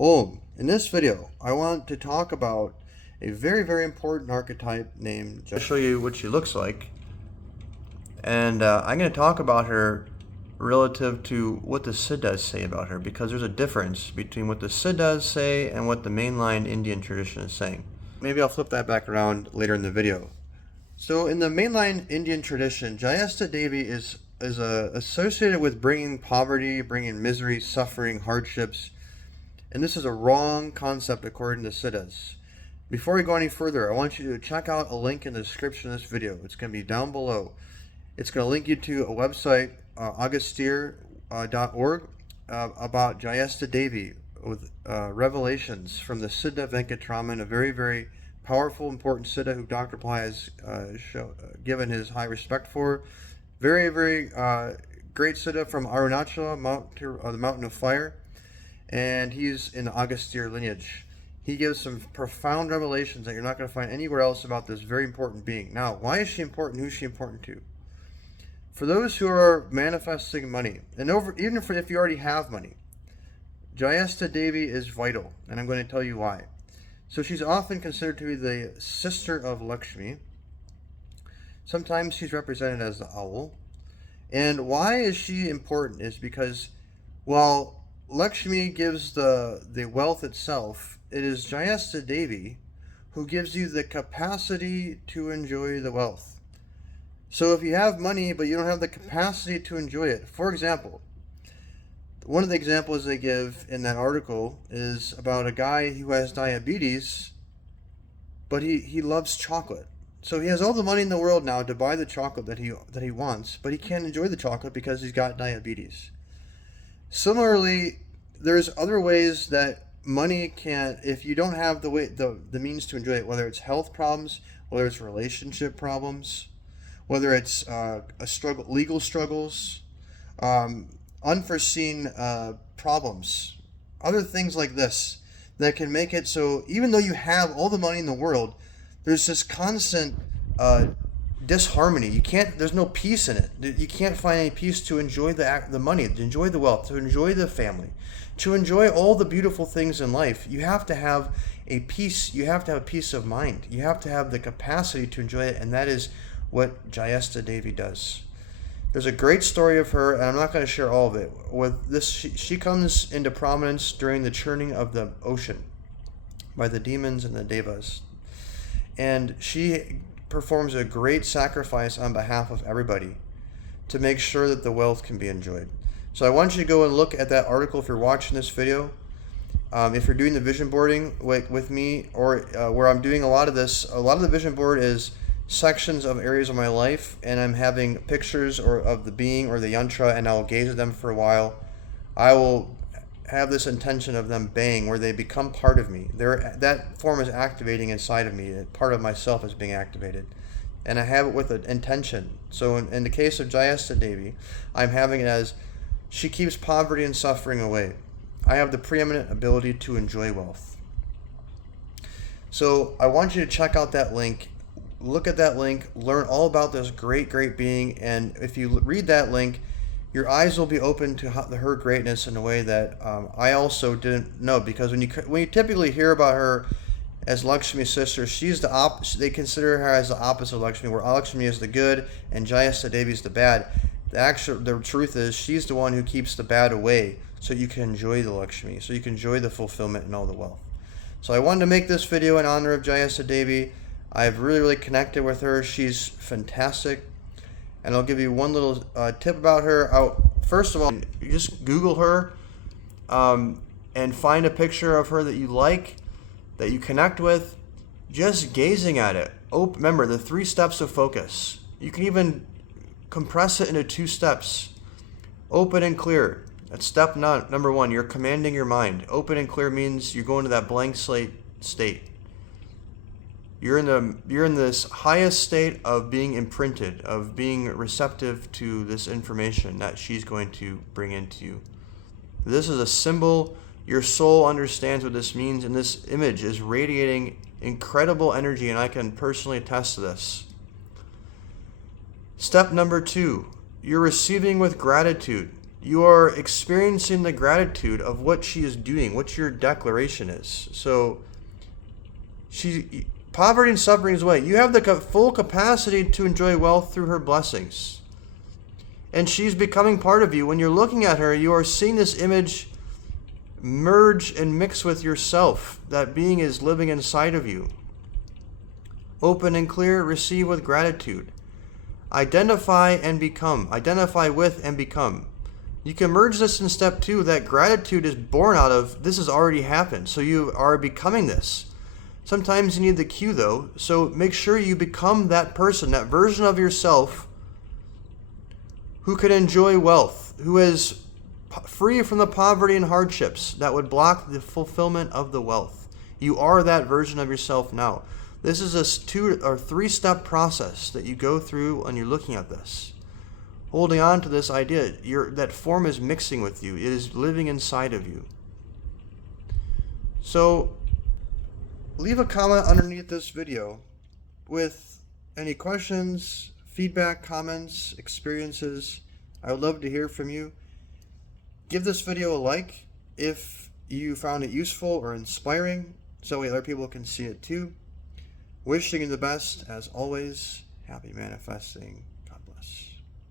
In this video, I want to talk about a very important archetype named I'll show you what she looks like. And I'm going to talk about her relative to what the Siddhas say about her, because there's a difference between what the Siddhas say and what the mainline Indian tradition is saying. Maybe I'll flip that back around later in the video. So in the mainline Indian tradition, Jayasta Devi is associated with bringing poverty, bringing misery, suffering, hardships. And this is a wrong concept according to Siddhas. Before we go any further, I want you to check out a link in the description of this video. It's going to be down below. It's going to link you to a website, augustir.org, about Jayasta Devi, with revelations from the Siddha Venkatraman, a very powerful, important Siddha who Dr. Pillai has given his high respect for. Very great Siddha from Arunachala, the Mountain of Fire. And he's in the Agastya lineage. He gives some profound revelations that you're not going to find anywhere else about this very important being. Now, why is she important? Who's she important to? For those who are manifesting money, and even if you already have money, Jayasta Devi is vital, and I'm going to tell you why. So she's often considered to be the sister of Lakshmi. Sometimes she's represented as the owl. And why is she important is because, while Lakshmi gives the wealth itself, it is Jayasta Devi who gives you the capacity to enjoy the wealth. So if you have money but you don't have the capacity to enjoy it, for example, one of the examples they give in that article is about a guy who has diabetes, but he loves chocolate. So he has all the money in the world now to buy the chocolate that he wants, but he can't enjoy the chocolate because he's got diabetes. Similarly, there's other ways that money can't, if you don't have the means to enjoy it, whether it's health problems, whether it's relationship problems, whether it's legal struggles, unforeseen problems, other things like this that can make it so even though you have all the money in the world, there's this constant disharmony. There's no peace in it. You can't find any peace to enjoy the money, to enjoy the wealth, to enjoy the family, to enjoy all the beautiful things in life. You have to have a peace. You have to have a peace of mind. You have to have the capacity to enjoy it, and that is what Jayasta Devi does. There's a great story of her, and I'm not going to share all of it. With this, she comes into prominence during the churning of the ocean by the demons and the devas, and she performs a great sacrifice on behalf of everybody to make sure that the wealth can be enjoyed. So I want you to go and look at that article if you're watching this video. If you're doing the vision boarding with me, or where I'm doing a lot of the vision board is sections of areas of my life, and I'm having pictures of the being or the yantra, and I'll gaze at them for a while. I will have this intention of them baying, where they become part of me. That form is activating inside of me. Part of myself is being activated, and I have it with an intention. So in the case of Jayasta Devi, I'm having it as she keeps poverty and suffering away. I have the preeminent ability to enjoy wealth. So I want you to check out that link. Look at that link, learn all about this great being, and if you read that link, your eyes will be open to her greatness in a way that I also didn't know. Because when you typically hear about her as Lakshmi's sister, she's the opposite. They consider her as the opposite of Lakshmi, where Lakshmi is the good and Jayasta Devi is the bad. The truth is, she's the one who keeps the bad away, so you can enjoy the Lakshmi, so you can enjoy the fulfillment and all the wealth. So I wanted to make this video in honor of Jayasta Devi. I've really connected with her. She's fantastic. And I'll give you one little tip about her. First of all, you just Google her and find a picture of her that you like, that you connect with. Just gazing at it. Remember the 3 steps of focus. You can even compress it into 2 steps. Open and clear. That's step number 1. You're commanding your mind. Open and clear means you go into that blank slate state. You're in this highest state of being imprinted, of being receptive to this information that she's going to bring into you. This is a symbol. Your soul understands what this means, and this image is radiating incredible energy, and I can personally attest to this. Step number 2, you're receiving with gratitude. you are experiencing the gratitude of what she is doing, what your declaration is. So poverty and suffering is away. You have the full capacity to enjoy wealth through her blessings. And she's becoming part of you. When you're looking at her, you are seeing this image merge and mix with yourself. That being is living inside of you. Open and clear, receive with gratitude. Identify and become. Identify with and become. You can merge this in step 2, that gratitude is born out of this has already happened. So you are becoming this. Sometimes you need the cue though. So make sure you become that person, that version of yourself who can enjoy wealth, who is free from the poverty and hardships that would block the fulfillment of the wealth. You are that version of yourself now. This is a 2 or 3 step process that you go through when you're looking at this. Holding on to this idea, that form is mixing with you. It is living inside of you. So, leave a comment underneath this video with any questions, feedback, comments, experiences. I would love to hear from you. Give this video a like if you found it useful or inspiring, so other people can see it too. Wishing you the best, as always. Happy manifesting.